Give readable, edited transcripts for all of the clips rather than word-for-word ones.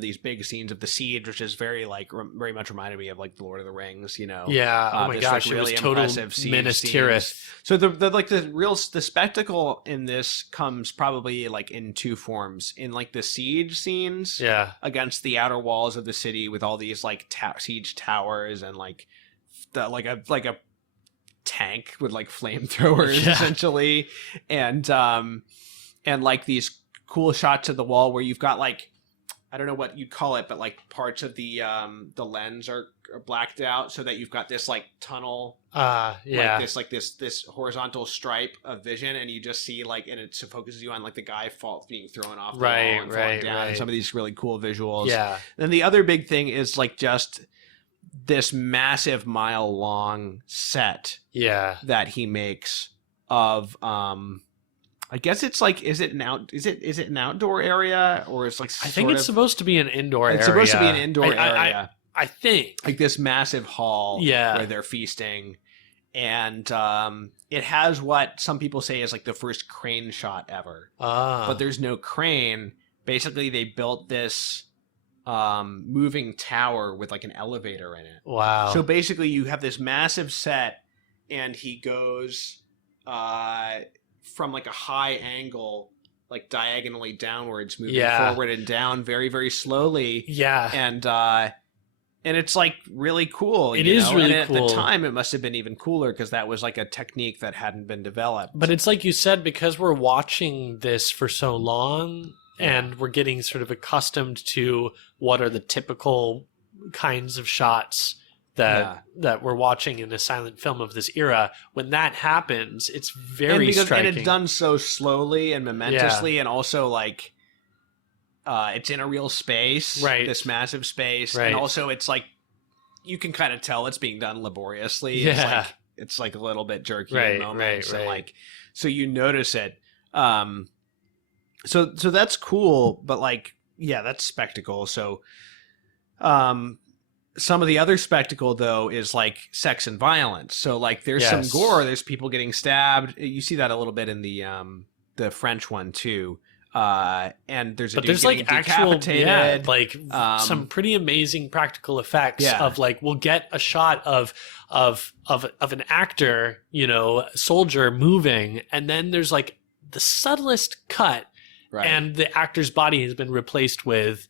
then these big scenes of the siege, which is very like very much reminded me of like the Lord of the Rings, you know. Yeah. Oh my this, gosh, like, it really was total impressive siege Minas scenes. Tirith. So the spectacle in this comes probably like in two forms. In like the siege scenes, Yeah. against the outer walls of the city with all these like siege towers and like like a tank with like flamethrowers essentially, and like these cool shots of the wall where you've got like, I don't know what you'd call it, but like parts of the lens are blacked out so that you've got this like tunnel, like this horizontal stripe of vision, and you just see like, and it focuses you on like the guy being thrown off the wall and falling down, and some of these really cool visuals. Yeah. Then the other big thing is like just this massive mile-long set that he makes of I guess it's like, is it an outdoor area, or it's like, I think it's supposed to be an indoor area. It's supposed to be an indoor area. I think like this massive hall where they're feasting, and it has what some people say is like the first crane shot ever. But there's no crane. Basically, they built this moving tower with like an elevator in it. Wow. So basically you have this massive set, and he goes from like a high angle, like diagonally downwards, moving forward and down very, very slowly. Yeah. And it's like really cool. It is really and cool. At the time it must have been even cooler because that was like a technique that hadn't been developed. But it's like you said, because we're watching this for so long, and we're getting sort of accustomed to what are the typical kinds of shots that we're watching in a silent film of this era. When that happens, it's very striking. And it's done so slowly and momentously, and also like it's in a real space, this massive space, and also it's like you can kind of tell it's being done laboriously. It's like a little bit jerky in moments, and like so you notice it. So that's cool, but like, that's spectacle. So, some of the other spectacle though is like sex and violence. So like there's some gore, there's people getting stabbed. You see that a little bit in the French one too. And there's a dude getting like decapitated. Some pretty amazing practical effects of like, we'll get a shot of an actor, soldier moving, and then there's like the subtlest cut. Right. And the actor's body has been replaced with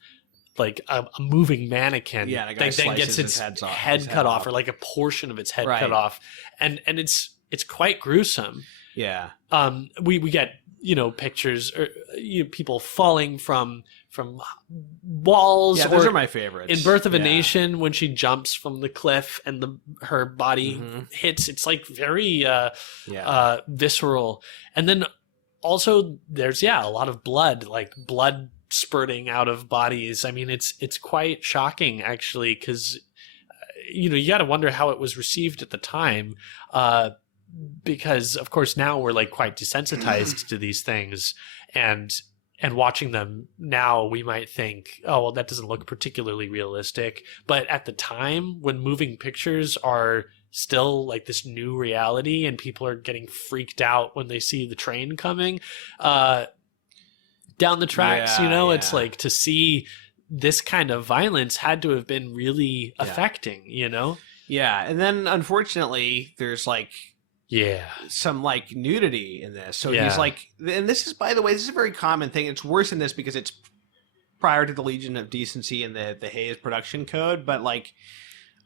like a moving mannequin that then gets its head cut off, or like a portion of its head cut off. And it's quite gruesome. Yeah. We get, pictures or people falling from walls. Yeah, those are my favorites. In Birth of a Nation, when she jumps from the cliff and her body hits, it's like very visceral. And then also, there's a lot of blood, like blood spurting out of bodies. I mean, it's quite shocking actually, because you got to wonder how it was received at the time, because of course now we're like quite desensitized to these things, and watching them now we might think, oh well, that doesn't look particularly realistic. But at the time, when moving pictures are still like this new reality and people are getting freaked out when they see the train coming down the tracks, it's like, to see this kind of violence had to have been really affecting, and then unfortunately there's like some like nudity in this. So he's like, and this is, by the way, this is a very common thing. It's worse in this because it's prior to the Legion of Decency and the Hayes production code, but like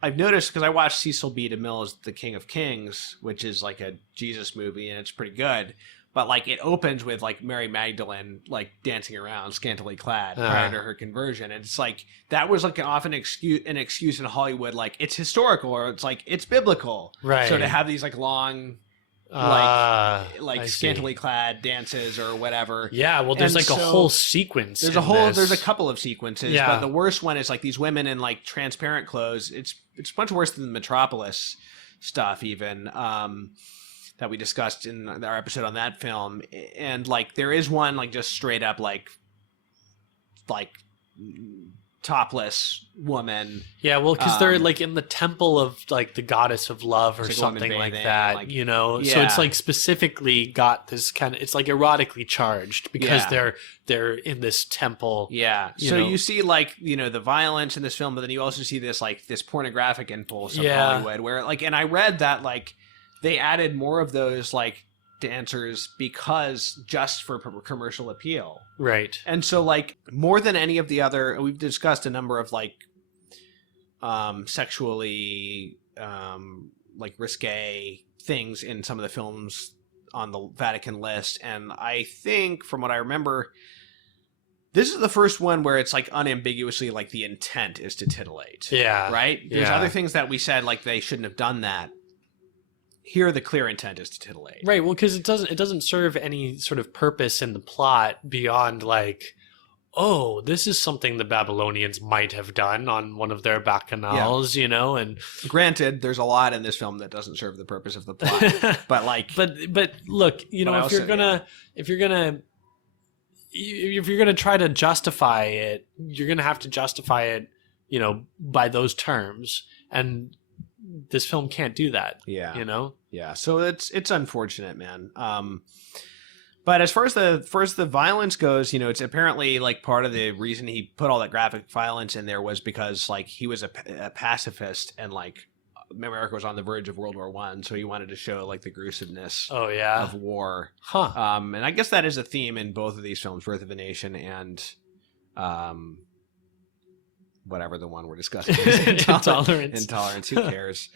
I've noticed, because I watched Cecil B. DeMille's The King of Kings, which is like a Jesus movie, and it's pretty good. But like it opens with like Mary Magdalene like dancing around scantily clad prior to her conversion, and it's like that was like an excuse in Hollywood, like it's historical or it's like it's biblical, right? So to have these like long scantily clad dances or whatever. Yeah, well, there's a whole sequence. There's a couple of sequences, but the worst one is like these women in like transparent clothes. It's much worse than the Metropolis stuff even. That we discussed in our episode on that film. And like there is one like just straight up like topless woman. Yeah, well, because they're like in the temple of like the goddess of love or something like that, like, you know. Yeah. So it's like specifically got this kind of, it's like erotically charged because they're in this temple. Yeah. So you see like, you know, the violence in this film, but then you also see this like this pornographic impulse of Hollywood where like, and I read that like they added more of those like dancers because just for commercial appeal, right? And so like more than any of the other, we've discussed a number of like sexually like risque things in some of the films on the Vatican list, and I think from what I remember, this is the first one where it's like unambiguously like the intent is to titillate. Yeah. Right? There's other things that we said like they shouldn't have done that. Here, the clear intent is to titillate. Right. Well, because it doesn't serve any sort of purpose in the plot beyond like, oh, this is something the Babylonians might have done on one of their bacchanals, you know. And granted, the's a lot in this film that doesn't serve the purpose of the plot, but like, but look, you know, if you're gonna try to justify it, you're gonna have to justify it, you know, by those terms, and this film can't do that. Yeah. You know? Yeah. So it's unfortunate, man. But as far as the violence goes, you know, it's apparently like part of the reason he put all that graphic violence in there was because like he was a pacifist and like America was on the verge of World War I, so he wanted to show like the gruesomeness of war. Huh. And I guess that is a theme in both of these films, Birth of a Nation and whatever the one we're discussing is. Intolerance. Intolerance. Who cares?